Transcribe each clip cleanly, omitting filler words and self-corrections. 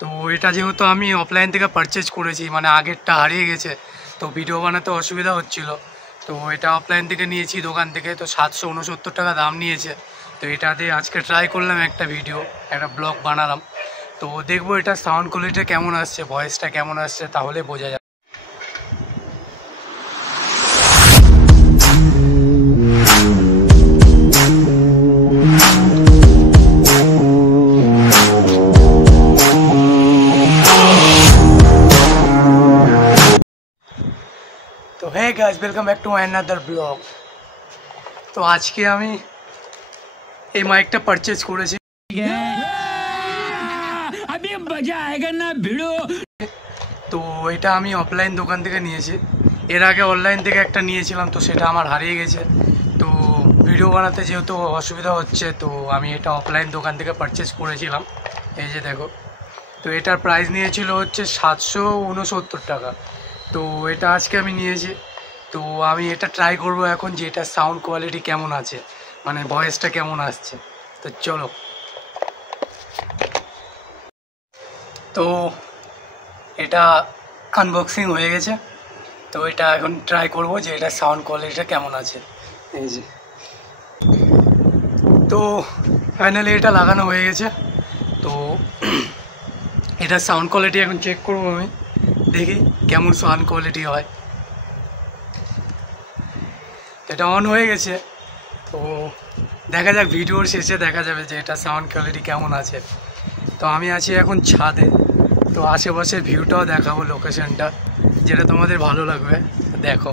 তো এটা যেহেতু আমি অফলাইন থেকে পারচেজ করেছি, মানে আগেরটা হারিয়ে গেছে, তো ভিডিও বানাতে অসুবিধা হচ্ছিল। তো এটা অফলাইন থেকে নিয়েছি দোকান থেকে, তো 769 টাকা দাম নিয়েছে। তো এটা দিয়ে আজকে ট্রাই করলাম একটা ভিডিও, একটা ব্লগ বানালাম। তো দেখবো এটা সাউন্ড কোয়ালিটি কেমন আসছে, ভয়েসটা কেমন আসছে, তাহলে বোঝা যাবে। তো hey guys, welcome back to my another blog. তো আজকে আমি এই মাইকটা পারচেজ করেছি। তো এটা আমি অফলাইন দোকান থেকে নিয়েছি। এর আগে অনলাইন থেকে একটা নিয়েছিলাম, তো সেটা আমার হারিয়ে গেছে। তো ভিডিও বানাতে যেহেতু অসুবিধা হচ্ছে, তো আমি এটা অফলাইন দোকান থেকে পারচেজ করেছিলাম। এই যে দেখো, তো এটার প্রাইস নিয়েছিল হচ্ছে 769 টাকা। তো এটা আজকে আমি নিয়েছি। তো আমি এটা ট্রাই করব এখন, যে এটা সাউন্ড কোয়ালিটি কেমন আছে, মানে ভয়েসটা কেমন আসছে। তো চলো। তো এটা আনবক্সিং হয়ে গেছে। তো এটা এখন ট্রাই করব যে এটা সাউন্ড কোয়ালিটিটা কেমন আছে। এই যে, তো ফাইনালি এটা লাগানো হয়ে গেছে। তো এটা সাউন্ড কোয়ালিটি এখন চেক করব আমি, দেখি কেমন সাউন্ড কোয়ালিটি হয়। এটা অন হয়ে গেছে, তো দেখা যাক, ভিডিওর শেষে দেখা যাবে যে এটা সাউন্ড কোয়ালিটি কেমন আছে। তো আমি আছি এখন ছাদে, তো আশেপাশের ভিউটাও দেখাবো, লোকেশনটা, যেটা তোমাদের ভালো লাগবে। দেখো,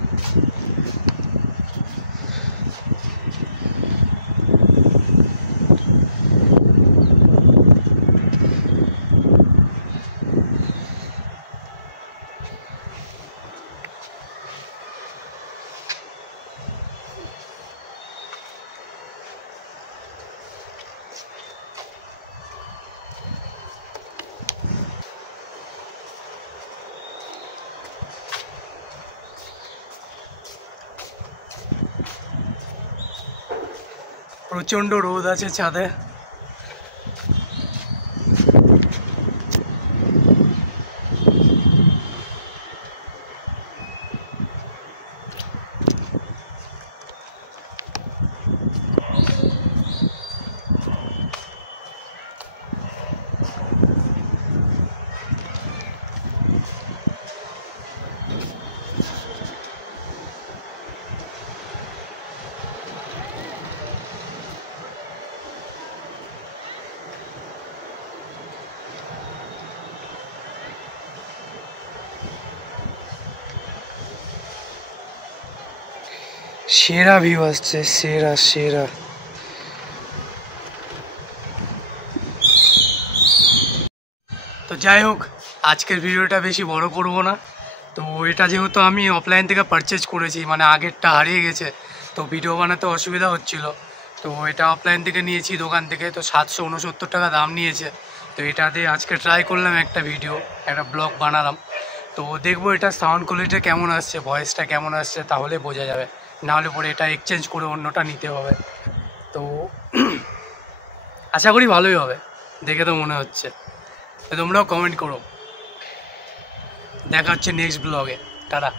প্রচণ্ড রোদ আছে ছাদে। সেরা ভিউ আসছে, সেরা সেরা। তো যাই হোক, আজকের ভিডিওটা বেশি বড় করব না। তো এটা যেহেতু আমি অফলাইন থেকে পারচেজ করেছি, মানে আগেরটা হারিয়ে গেছে, তো ভিডিও বানাতে অসুবিধা হচ্ছিল। তো এটা অফলাইন থেকে নিয়েছি দোকান থেকে, তো 769 টাকা দাম নিয়েছে। তো এটা দিয়ে আজকে ট্রাই করলাম একটা ভিডিও, একটা ব্লগ বানালাম। তো দেখবো এটা সাউন্ড কোয়ালিটি কেমন আসছে, ভয়েসটা কেমন আসছে, তাহলে বোঝা যাবে। নাহলে পরে এটা এক্সচেঞ্জ করে অন্যটা নিতে হবে। তো আশা করি ভালোই হবে, দেখে তো মনে হচ্ছে। তো তোমরাও কমেন্ট করো। দেখা হচ্ছে নেক্সট ব্লগে। টাটা।